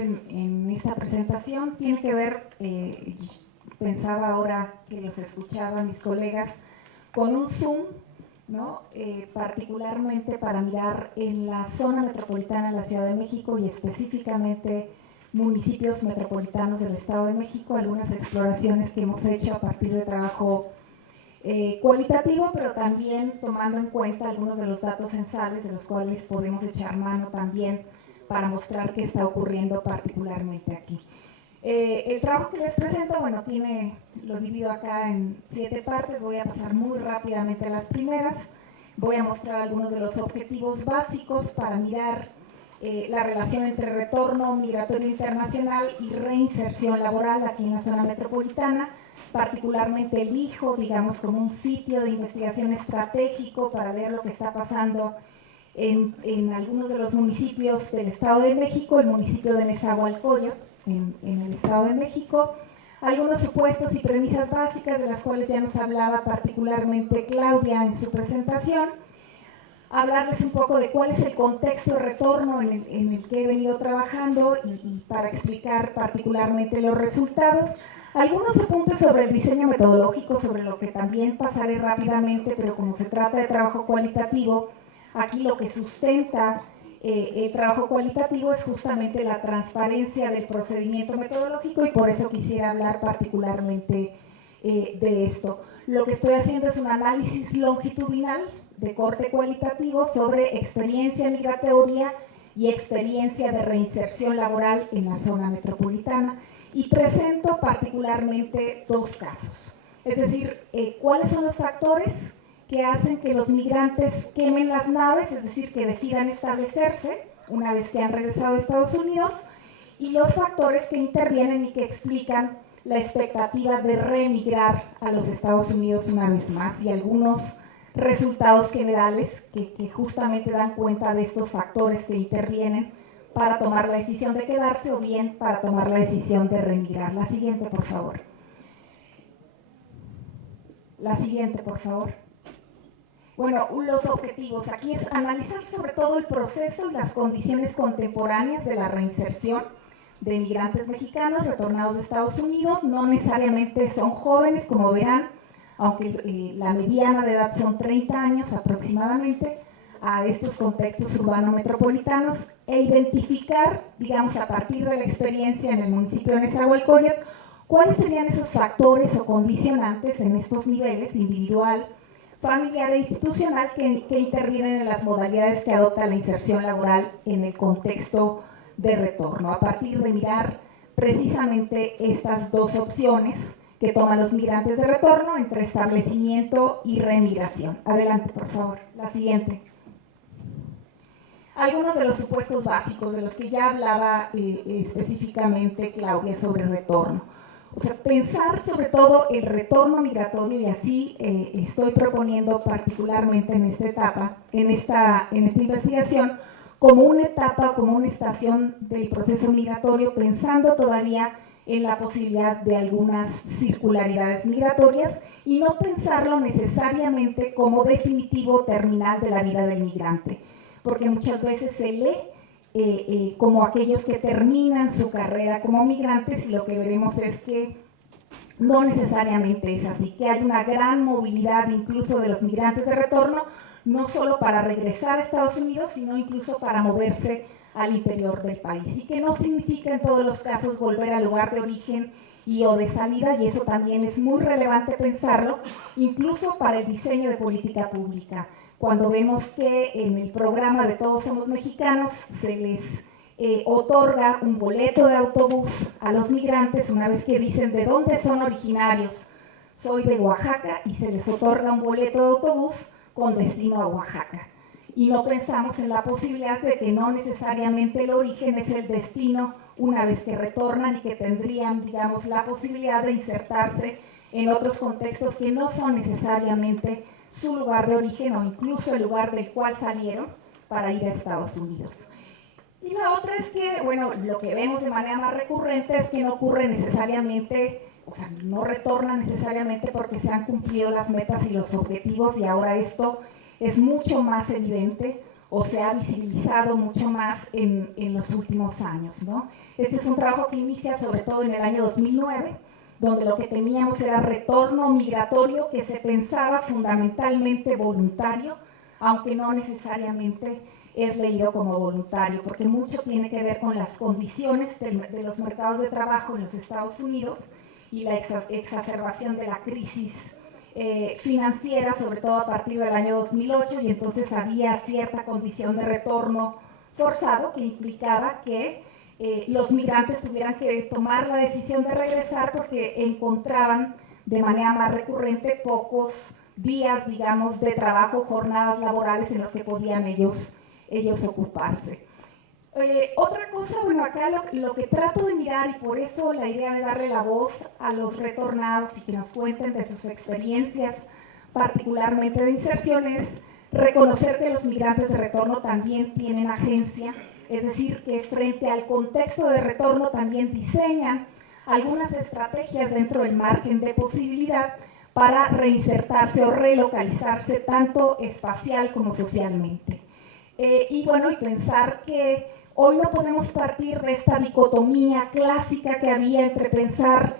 en esta presentación tiene que ver, pensaba ahora que los escuchaba mis colegas, con un zoom, ¿no? Particularmente para mirar en la zona metropolitana de la Ciudad de México y específicamente municipios metropolitanos del Estado de México, algunas exploraciones que hemos hecho a partir de trabajo cualitativo, pero también tomando en cuenta algunos de los datos censales de los cuales podemos echar mano también para mostrar qué está ocurriendo particularmente aquí. El trabajo que les presento, bueno, lo divido acá en 7 partes, voy a pasar muy rápidamente a las primeras, voy a mostrar algunos de los objetivos básicos para mirar la relación entre retorno migratorio internacional y reinserción laboral aquí en la zona metropolitana. Particularmente elijo, digamos, como un sitio de investigación estratégico para ver lo que está pasando en algunos de los municipios del Estado de México, el municipio de Nezahualcóyotl, en el Estado de México, algunos supuestos y premisas básicas de las cuales ya nos hablaba particularmente Claudia en su presentación, hablarles un poco de cuál es el contexto de retorno en el que he venido trabajando y para explicar particularmente los resultados. Algunos apuntes sobre el diseño metodológico, sobre lo que también pasaré rápidamente, pero como se trata de trabajo cualitativo, aquí lo que sustenta el trabajo cualitativo es justamente la transparencia del procedimiento metodológico y por eso quisiera hablar particularmente de esto. Lo que estoy haciendo es un análisis longitudinal de corte cualitativo sobre experiencia migratoria y experiencia de reinserción laboral en la zona metropolitana y presento particularmente 2 casos. Es decir, cuáles son los factores que hacen que los migrantes quemen las naves, es decir, que decidan establecerse una vez que han regresado a Estados Unidos, y los factores que intervienen y que explican la expectativa de reemigrar a los Estados Unidos una vez más, y algunos resultados generales que justamente dan cuenta de estos factores que intervienen para tomar la decisión de quedarse o bien para tomar la decisión de reemigrar. La siguiente, por favor. La siguiente, por favor. Bueno, los objetivos aquí es analizar sobre todo el proceso y las condiciones contemporáneas de la reinserción de migrantes mexicanos retornados de Estados Unidos. No necesariamente son jóvenes, como verán, aunque la mediana de edad son 30 años aproximadamente, a estos contextos urbano-metropolitanos e identificar, digamos, a partir de la experiencia en el municipio de Nezahualcóyotl, cuáles serían esos factores o condicionantes en estos niveles individual, familiar e institucional que intervienen en las modalidades que adopta la inserción laboral en el contexto de retorno, a partir de mirar precisamente estas 2 opciones que toman los migrantes de retorno entre establecimiento y reemigración. Adelante, por favor. La siguiente. Algunos de los supuestos básicos de los que ya hablaba específicamente Claudia sobre retorno. O sea, pensar sobre todo el retorno migratorio, y así estoy proponiendo particularmente en esta etapa, en esta investigación, como una etapa, como una estación del proceso migratorio, pensando todavía en la posibilidad de algunas circularidades migratorias y no pensarlo necesariamente como definitivo terminal de la vida del migrante, porque muchas veces se lee como aquellos que terminan su carrera como migrantes, y lo que veremos es que no necesariamente es así, que hay una gran movilidad incluso de los migrantes de retorno, no solo para regresar a Estados Unidos, sino incluso para moverse al interior del país, y que no significa en todos los casos volver al lugar de origen y o de salida, y eso también es muy relevante pensarlo, incluso para el diseño de política pública. Cuando vemos que en el programa de Todos Somos Mexicanos se les otorga un boleto de autobús a los migrantes una vez que dicen de dónde son originarios, soy de Oaxaca, y se les otorga un boleto de autobús con destino a Oaxaca. Y no pensamos en la posibilidad de que no necesariamente el origen es el destino una vez que retornan y que tendrían, digamos, la posibilidad de insertarse en otros contextos que no son necesariamente su lugar de origen o incluso el lugar del cual salieron para ir a Estados Unidos. Y la otra es que, bueno, lo que vemos de manera más recurrente es que no ocurre necesariamente, o sea, no retornan necesariamente porque se han cumplido las metas y los objetivos, y ahora esto es mucho más evidente. o se ha visibilizado mucho más en los últimos años, ¿no? Este es un trabajo que inicia sobre todo en el año 2009, donde lo que teníamos era retorno migratorio que se pensaba fundamentalmente voluntario, aunque no necesariamente es leído como voluntario, porque mucho tiene que ver con las condiciones de los mercados de trabajo en los Estados Unidos y la exacerbación de la crisis financiera, sobre todo a partir del año 2008, y entonces había cierta condición de retorno forzado que implicaba que los migrantes tuvieran que tomar la decisión de regresar porque encontraban de manera más recurrente pocos días, digamos, de trabajo, jornadas laborales en los que podían ellos ocuparse. Otra cosa, bueno, acá lo que trato de mirar, y por eso la idea de darle la voz a los retornados y que nos cuenten de sus experiencias, particularmente de inserción, es reconocer que los migrantes de retorno también tienen agencia, es decir, que frente al contexto de retorno también diseñan algunas estrategias dentro del margen de posibilidad para reinsertarse o relocalizarse tanto espacial como socialmente. Y bueno, y pensar que hoy no podemos partir de esta dicotomía clásica que había entre pensar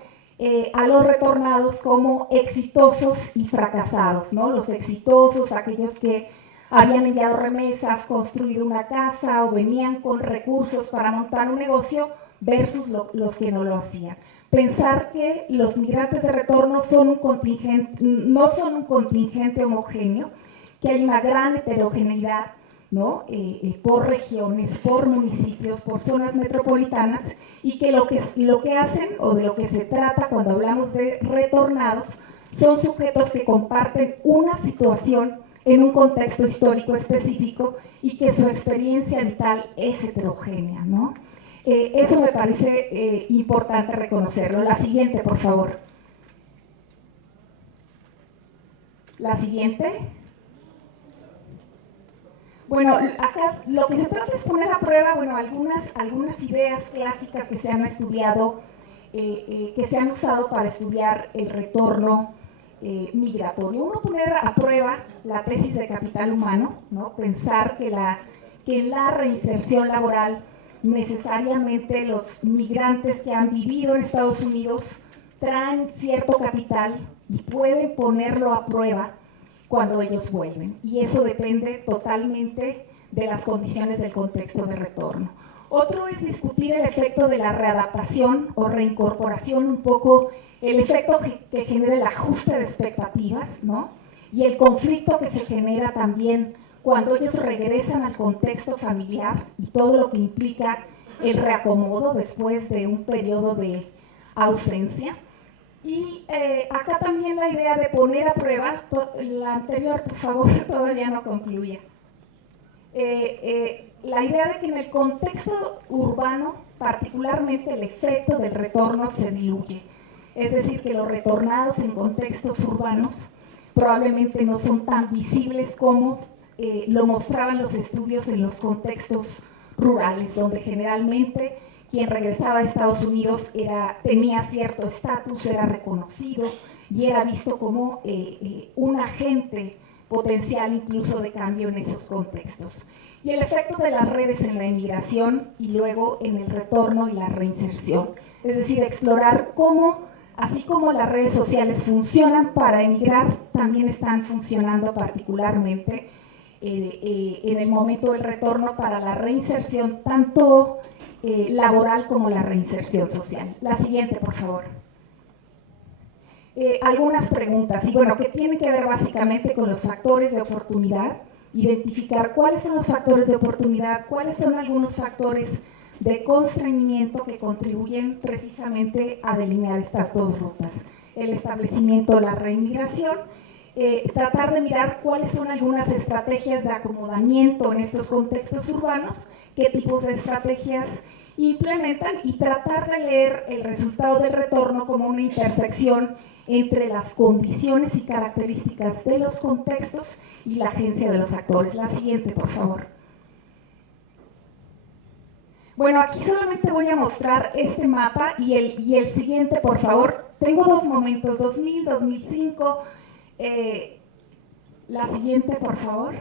a los retornados como exitosos y fracasados, ¿no? Los exitosos, aquellos que habían enviado remesas, construido una casa o venían con recursos para montar un negocio, versus los que no lo hacían. Pensar que los migrantes de retorno son no son un contingente homogéneo, que hay una gran heterogeneidad, ¿no? Por regiones, por municipios, por zonas metropolitanas, y que lo que hacen o de lo que se trata cuando hablamos de retornados son sujetos que comparten una situación en un contexto histórico específico y que su experiencia vital es heterogénea, ¿no? Eso me parece importante reconocerlo. La siguiente, por favor. La siguiente. Bueno, acá lo que se trata es poner a prueba, bueno, algunas ideas clásicas que se han estudiado, que se han usado para estudiar el retorno migratorio. Uno, poner a prueba la tesis de capital humano, ¿no? Pensar que en la reinserción laboral necesariamente los migrantes que han vivido en Estados Unidos traen cierto capital y pueden ponerlo a prueba cuando ellos vuelven, y eso depende totalmente de las condiciones del contexto de retorno. Otro es discutir el efecto de la readaptación o reincorporación, un poco el efecto que genera el ajuste de expectativas, ¿no? Y el conflicto que se genera también cuando ellos regresan al contexto familiar y todo lo que implica el reacomodo después de un periodo de ausencia. Y acá también la idea de poner a prueba, la anterior, por favor, todavía no concluía. La idea de que en el contexto urbano, particularmente el efecto del retorno se diluye. Es decir, que los retornados en contextos urbanos probablemente no son tan visibles como lo mostraban los estudios en los contextos rurales, donde generalmente quien regresaba a Estados Unidos tenía cierto estatus, era reconocido y era visto como un agente potencial incluso de cambio en esos contextos. Y el efecto de las redes en la inmigración y luego en el retorno y la reinserción. Es decir, explorar cómo, así como las redes sociales funcionan para emigrar, también están funcionando particularmente en el momento del retorno para la reinserción, tanto laboral como la reinserción social. La siguiente, por favor. Algunas preguntas, y bueno, que tienen que ver básicamente con los factores de oportunidad, identificar cuáles son los factores de oportunidad, cuáles son algunos factores de constreñimiento que contribuyen precisamente a delinear estas dos rutas. El establecimiento de la reinmigración, tratar de mirar cuáles son algunas estrategias de acomodamiento en estos contextos urbanos, qué tipos de estrategias implementan, y tratar de leer el resultado del retorno como una intersección entre las condiciones y características de los contextos y la agencia de los actores. La siguiente, por favor. Bueno, aquí solamente voy a mostrar este mapa y el siguiente, por favor. Tengo dos momentos, 2000, 2005. La siguiente, por favor.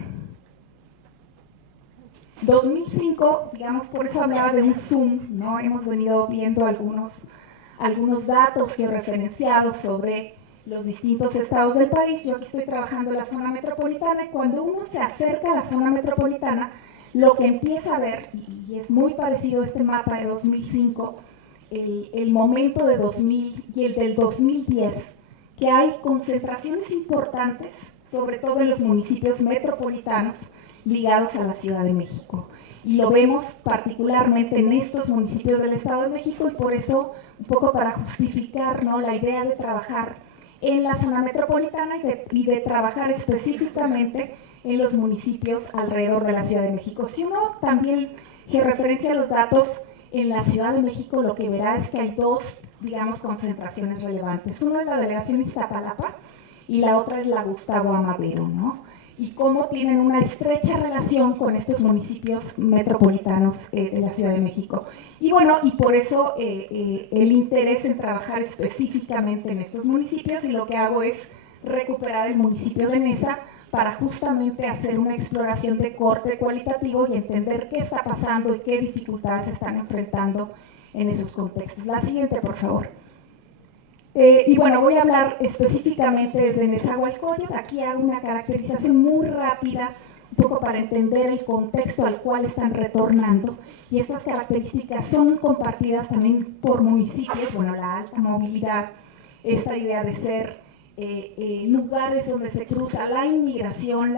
2005, digamos, por eso hablaba de un zoom, ¿no? Hemos venido viendo algunos datos georreferenciados sobre los distintos estados del país. Yo aquí estoy trabajando en la zona metropolitana y cuando uno se acerca a la zona metropolitana, lo que empieza a ver, y es muy parecido a este mapa de 2005, el momento de 2000 y el del 2010, que hay concentraciones importantes, sobre todo en los municipios metropolitanos ligados a la Ciudad de México. Y lo vemos particularmente en estos municipios del Estado de México y por eso, un poco para justificar, ¿no?, la idea de trabajar en la zona metropolitana y de trabajar específicamente en los municipios alrededor de la Ciudad de México. Si uno también referencia a los datos en la Ciudad de México, lo que verá es que hay dos, digamos, concentraciones relevantes. Una es la delegación Iztapalapa y la otra es la Gustavo Amadero, ¿no? Y cómo tienen una estrecha relación con estos municipios metropolitanos de la Ciudad de México. Y bueno, y por eso el interés en trabajar específicamente en estos municipios, y lo que hago es recuperar el municipio de Neza para justamente hacer una exploración de corte cualitativo y entender qué está pasando y qué dificultades se están enfrentando en esos contextos. La siguiente, por favor. Y bueno, voy a hablar específicamente desde Nezahualcóyotl. Aquí hago una caracterización muy rápida, un poco para entender el contexto al cual están retornando. Y estas características son compartidas también por municipios, bueno, la alta movilidad, esta idea de ser lugares donde se cruza la emigración,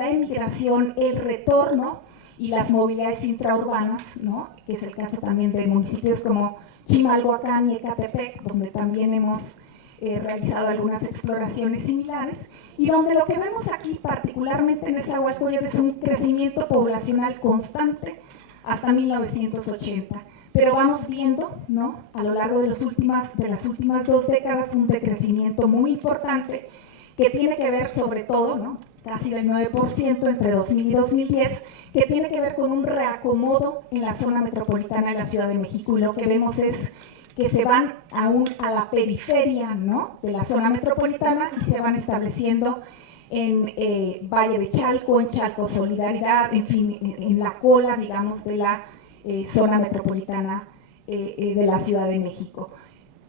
el retorno y las movilidades intraurbanas, ¿no?, que es el caso también de municipios como Chimalhuacán y Ecatepec, donde también hemos realizado algunas exploraciones similares, y donde lo que vemos aquí, particularmente en Nezahualcóyotl, es un crecimiento poblacional constante hasta 1980. Pero vamos viendo, ¿no?, a lo largo de las últimas 2 décadas un decrecimiento muy importante que tiene que ver sobre todo, ¿no?, casi del 9% entre 2000 y 2010, que tiene que ver con un reacomodo en la zona metropolitana de la Ciudad de México. Y lo que vemos es que se van a la periferia, ¿no?, de la zona metropolitana y se van estableciendo en Valle de Chalco, en Chalco Solidaridad, en fin, en la cola, digamos, de la zona metropolitana de la Ciudad de México.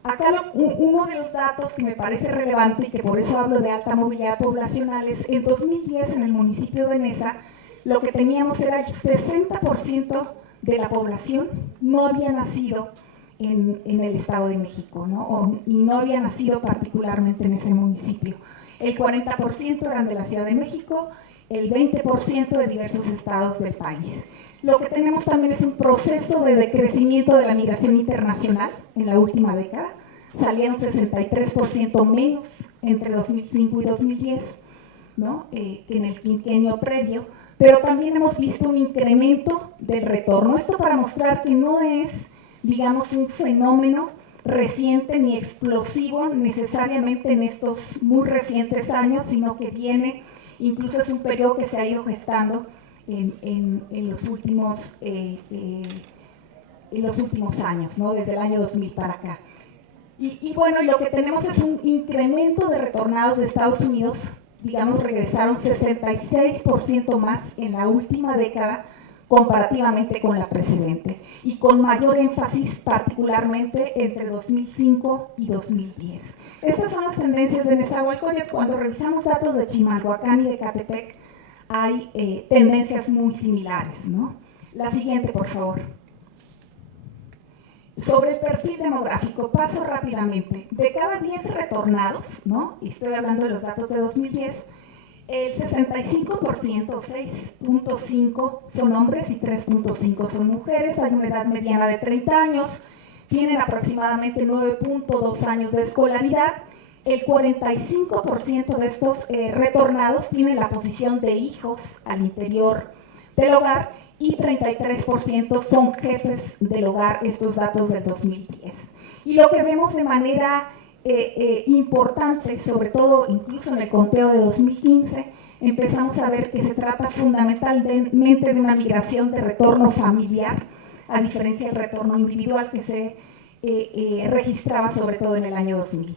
Acá uno de los datos que me parece relevante y que por eso hablo de alta movilidad poblacional es en 2010 en el municipio de Neza lo que teníamos era el 60% de la población no había nacido en el Estado de México, ¿no?, y no había nacido particularmente en ese municipio. El 40% eran de la Ciudad de México, el 20% de diversos estados del país. Lo que tenemos también es un proceso de decrecimiento de la migración internacional en la última década. Salieron 63% menos entre 2005 y 2010, ¿no?, que en el quinquenio previo, pero también hemos visto un incremento del retorno. Esto para mostrar que no es, digamos, un fenómeno reciente ni explosivo necesariamente en estos muy recientes años, sino que viene, incluso es un periodo que se ha ido gestando en los últimos años, ¿no?, desde el año 2000 para acá. Y bueno, lo que tenemos es un incremento de retornados de Estados Unidos, digamos, regresaron 66% más en la última década comparativamente con la precedente, y con mayor énfasis particularmente entre 2005 y 2010. Estas son las tendencias de Nezahualcóyotl. Cuando revisamos datos de Chimalhuacán y de Ecatepec, hay tendencias muy similares, ¿no? La siguiente, por favor. Sobre el perfil demográfico, paso rápidamente. De cada 10 retornados, ¿no?, y estoy hablando de los datos de 2010, el 65%, 6.5 son hombres y 3.5 son mujeres. Hay una edad mediana de 30 años, tienen aproximadamente 9.2 años de escolaridad. El 45% de estos retornados tienen la posición de hijos al interior del hogar y 33% son jefes del hogar, estos datos del 2010. Y lo que vemos de manera importante, sobre todo incluso en el conteo de 2015, empezamos a ver que se trata fundamentalmente de una migración de retorno familiar, a diferencia del retorno individual que se registraba sobre todo en el año 2000.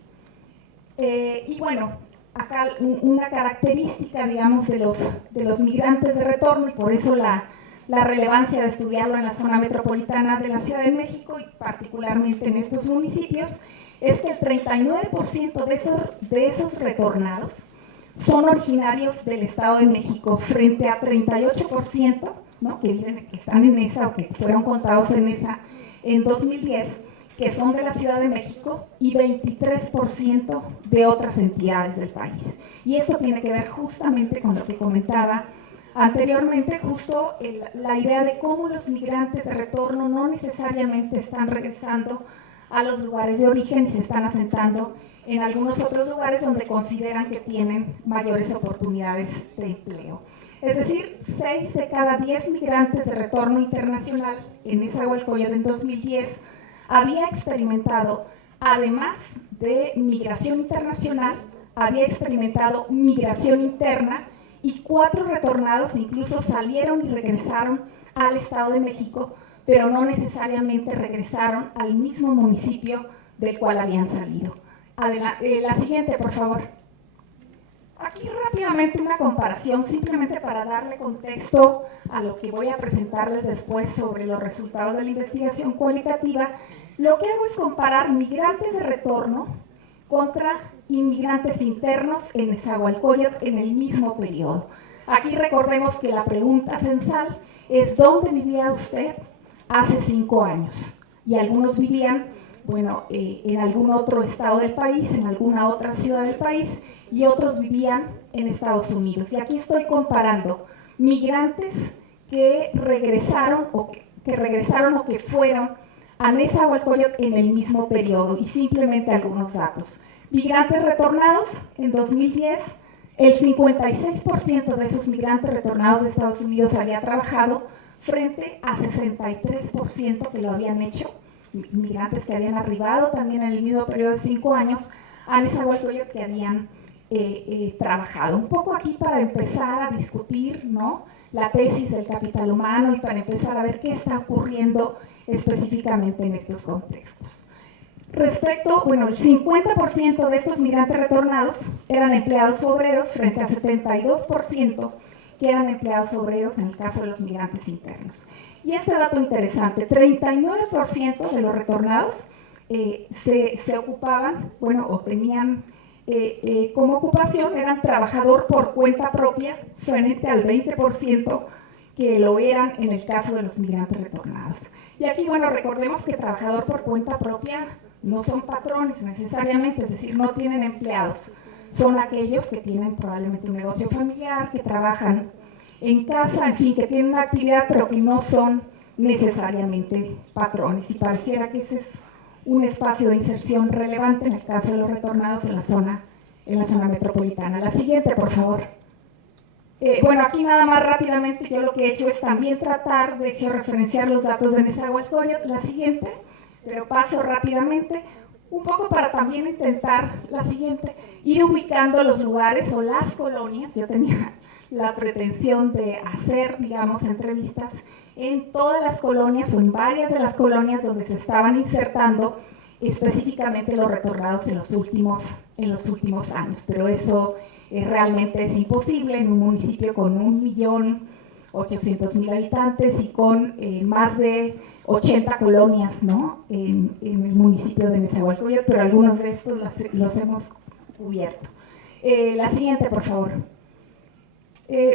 Y bueno, acá una característica, digamos, de los migrantes de retorno, y por eso la la relevancia de estudiarlo en la zona metropolitana de la Ciudad de México y particularmente en estos municipios, es que el 39% de esos retornados son originarios del Estado de México frente a 38%, ¿no?, que están en esa o que fueron contados en esa en 2010, que son de la Ciudad de México, y 23% de otras entidades del país. Y esto tiene que ver justamente con lo que comentaba anteriormente, justo la idea de cómo los migrantes de retorno no necesariamente están regresando a los lugares de origen y se están asentando en algunos otros lugares donde consideran que tienen mayores oportunidades de empleo. Es decir, 6 de cada 10 migrantes de retorno internacional en Nezahualcóyotl en 2010 había experimentado, además de migración internacional, había experimentado migración interna, y 4 retornados incluso salieron y regresaron al Estado de México, pero no necesariamente regresaron al mismo municipio del cual habían salido. La siguiente, por favor. Aquí rápidamente una comparación, simplemente para darle contexto a lo que voy a presentarles después sobre los resultados de la investigación cualitativa. Lo que hago es comparar migrantes de retorno contra inmigrantes internos en Nezahualcóyotl en el mismo periodo. Aquí recordemos que la pregunta censal es ¿dónde vivía usted hace 5 años? Y algunos vivían, bueno, en algún otro estado del país, en alguna otra ciudad del país, y otros vivían en Estados Unidos. Y aquí estoy comparando migrantes que regresaron o que fueron a Nezahualcóyotl en el mismo periodo, y simplemente algunos datos. Migrantes retornados en 2010, el 56% de esos migrantes retornados de Estados Unidos había trabajado frente a 63% que lo habían hecho, migrantes que habían arribado también en el mismo periodo de 5 años a Nezahualcóyotl que habían trabajado. Un poco aquí para empezar a discutir, ¿no?, la tesis del capital humano y para empezar a ver qué está ocurriendo específicamente en estos contextos. Respecto, bueno, el 50% de estos migrantes retornados eran empleados obreros frente a 72% que eran empleados obreros en el caso de los migrantes internos. Y este dato interesante, 39% de los retornados se ocupaban, bueno, o tenían como ocupación, eran trabajador por cuenta propia frente al 20% que lo eran en el caso de los migrantes retornados. Y aquí, bueno, recordemos que trabajador por cuenta propia no son patrones necesariamente, es decir, no tienen empleados. Son aquellos que tienen probablemente un negocio familiar, que trabajan en casa, en fin, que tienen una actividad, pero que no son necesariamente patrones. Y pareciera que ese es un espacio de inserción relevante en el caso de los retornados en la zona metropolitana. La siguiente, por favor. Bueno, aquí nada más rápidamente yo lo que he hecho es también tratar de georreferenciar los datos de Nezahualcóyotl. La siguiente, pero paso rápidamente, un poco para también intentar, la siguiente, ir ubicando los lugares o las colonias. Yo tenía la pretensión de hacer, digamos, entrevistas en todas las colonias o en varias de las colonias donde se estaban insertando específicamente los retornados en los últimos años, pero eso realmente es imposible en un municipio con 1.800.000 habitantes y con más de 80 colonias, ¿no?, en el municipio de Nezahualcóyotl, pero algunos de estos los hemos cubierto. La siguiente, por favor.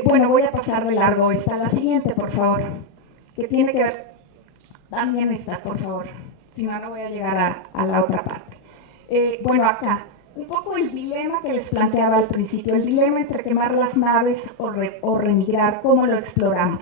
Bueno, voy a pasar de largo esta. La siguiente, por favor, que tiene que ver, también esta, por favor, si no, no voy a llegar a la otra parte. Bueno, acá, un poco el dilema que les planteaba al principio, el dilema entre quemar las naves o remigrar, ¿cómo lo exploramos?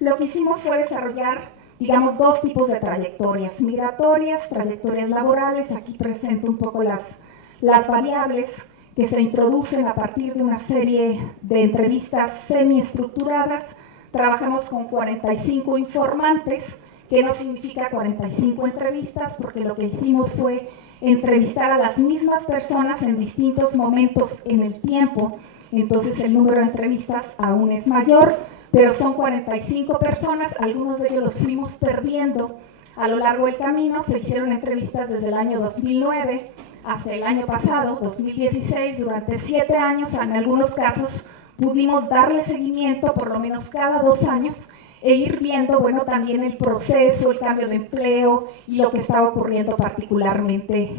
Lo que hicimos fue desarrollar, digamos, 2 tipos de trayectorias migratorias, trayectorias laborales. Aquí presento un poco las variables que se introducen a partir de una serie de entrevistas semiestructuradas. Trabajamos con 45 informantes, que no significa 45 entrevistas, porque lo que hicimos fue entrevistar a las mismas personas en distintos momentos en el tiempo. Entonces el número de entrevistas aún es mayor, pero son 45 personas, algunos de ellos los fuimos perdiendo a lo largo del camino. Se hicieron entrevistas desde el año 2009 hasta el año pasado, 2016, durante 7 años. En algunos casos pudimos darle seguimiento por lo menos cada 2 años. e ir viendo, bueno, también el proceso, el cambio de empleo y lo que está ocurriendo particularmente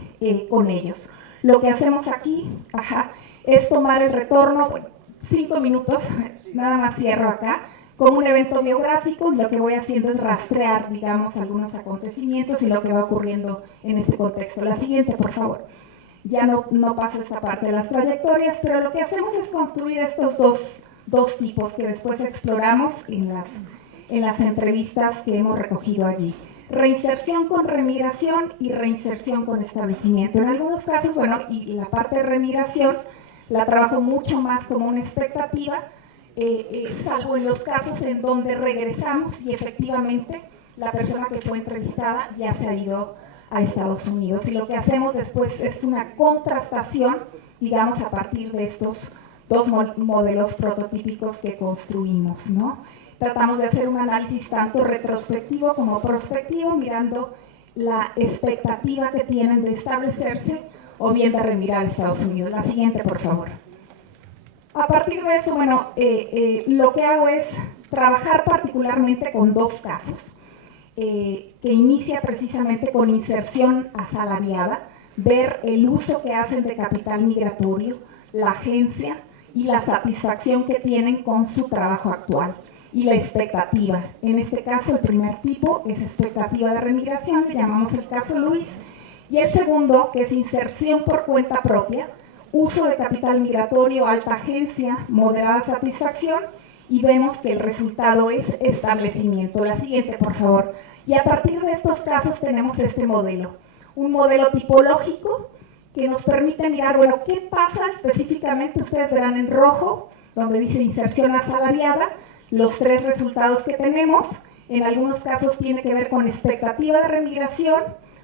con ellos. Lo que hacemos aquí, es tomar el retorno, 5 minutos, nada más cierro acá, como un evento biográfico, y lo que voy haciendo es rastrear, digamos, algunos acontecimientos y lo que va ocurriendo en este contexto. La siguiente, por favor. Ya no paso esta parte de las trayectorias, pero lo que hacemos es construir estos dos tipos que después exploramos en las entrevistas que hemos recogido allí. Reinserción con remigración y reinserción con establecimiento. En algunos casos, bueno, y la parte de remigración la trabajo mucho más como una expectativa, salvo en los casos en donde regresamos y efectivamente la persona que fue entrevistada ya se ha ido a Estados Unidos. Y lo que hacemos después es una contrastación, digamos, a partir de estos dos modelos prototípicos que construimos, ¿no? Tratamos de hacer un análisis tanto retrospectivo como prospectivo, mirando la expectativa que tienen de establecerse o bien de remigrar a Estados Unidos. La siguiente, por favor. A partir de eso, bueno, lo que hago es trabajar particularmente con dos casos, que inicia precisamente con inserción asalariada, ver el uso que hacen de capital migratorio, la agencia y la satisfacción que tienen con su trabajo actual y la expectativa. En este caso, el primer tipo es expectativa de remigración, le llamamos el caso Luis, y el segundo, que es inserción por cuenta propia, uso de capital migratorio, alta agencia, moderada satisfacción, y vemos que el resultado es establecimiento. La siguiente, por favor. Y a partir de estos casos tenemos este modelo, un modelo tipológico que nos permite mirar, bueno, ¿qué pasa específicamente? Ustedes verán en rojo, donde dice inserción asalariada, los tres resultados que tenemos. En algunos casos tiene que ver con expectativa de remigración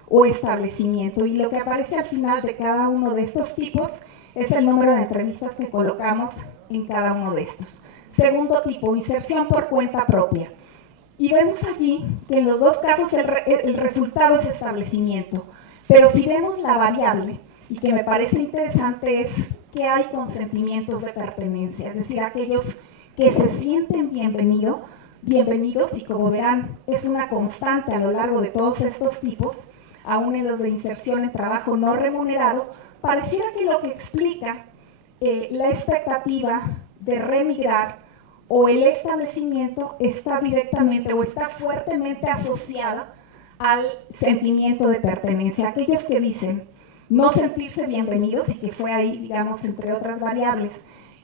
o establecimiento. Y lo que aparece al final de cada uno de estos tipos es el número de entrevistas que colocamos en cada uno de estos. Segundo tipo, inserción por cuenta propia. Y vemos allí que en los dos casos el resultado es establecimiento. Pero si vemos la variable, y que me parece interesante, es que hay consentimientos de pertenencia, es decir, aquellos que se sienten bienvenidos, y como verán, es una constante a lo largo de todos estos tipos, aún en los de inserción en trabajo no remunerado, pareciera que lo que explica la expectativa de remigrar o el establecimiento está directamente o está fuertemente asociada al sentimiento de pertenencia. Aquellos que dicen no sentirse bienvenidos, y que fue ahí, digamos, entre otras variables,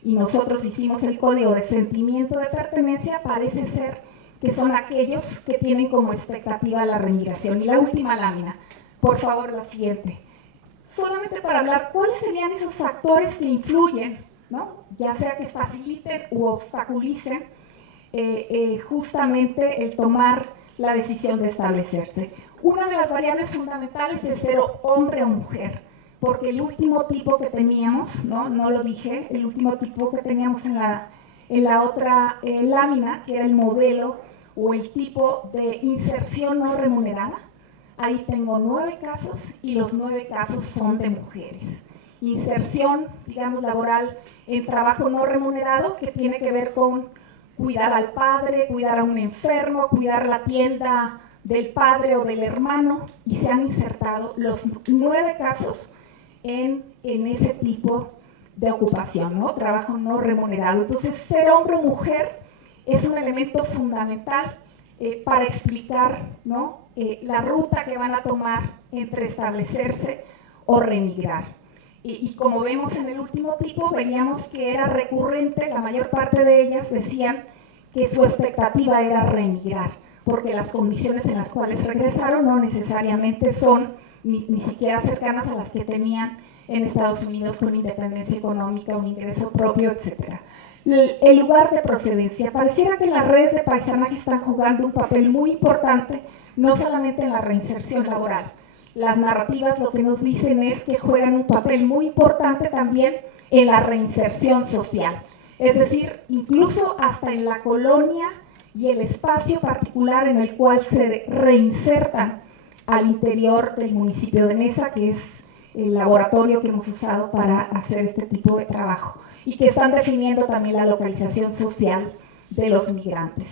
y nosotros hicimos el código de sentimiento de pertenencia, parece ser que son aquellos que tienen como expectativa la remigración. Y la última lámina, por favor, la siguiente. Solamente para hablar cuáles serían esos factores que influyen, ¿no? Ya sea que faciliten u obstaculicen justamente el tomar la decisión de establecerse. Una de las variables fundamentales es ser hombre o mujer, porque el último tipo que teníamos, no lo dije, el último tipo que teníamos en la otra lámina, que era el modelo o el tipo de inserción no remunerada, ahí tengo 9 casos y los 9 casos son de mujeres. Inserción, digamos, laboral en trabajo no remunerado, que tiene que ver con cuidar al padre, cuidar a un enfermo, cuidar la tienda del padre o del hermano, y se han insertado los 9 casos en ese tipo de ocupación, ¿no? Trabajo no remunerado. Entonces, ser hombre o mujer es un elemento fundamental para explicar, ¿no? La ruta que van a tomar entre establecerse o remigrar. Y como vemos en el último tipo, veíamos que era recurrente, la mayor parte de ellas decían que su expectativa era remigrar, porque las condiciones en las cuales regresaron no necesariamente son ni siquiera cercanas a las que tenían en Estados Unidos con independencia económica, un ingreso propio, etc. El lugar de procedencia. Pareciera que las redes de paisanaje están jugando un papel muy importante, no solamente en la reinserción laboral. Las narrativas lo que nos dicen es que juegan un papel muy importante también en la reinserción social. Es decir, incluso hasta en la colonia y el espacio particular en el cual se reinsertan al interior del municipio de Mesa, que es el laboratorio que hemos usado para hacer este tipo de trabajo, y que están definiendo también la localización social de los migrantes.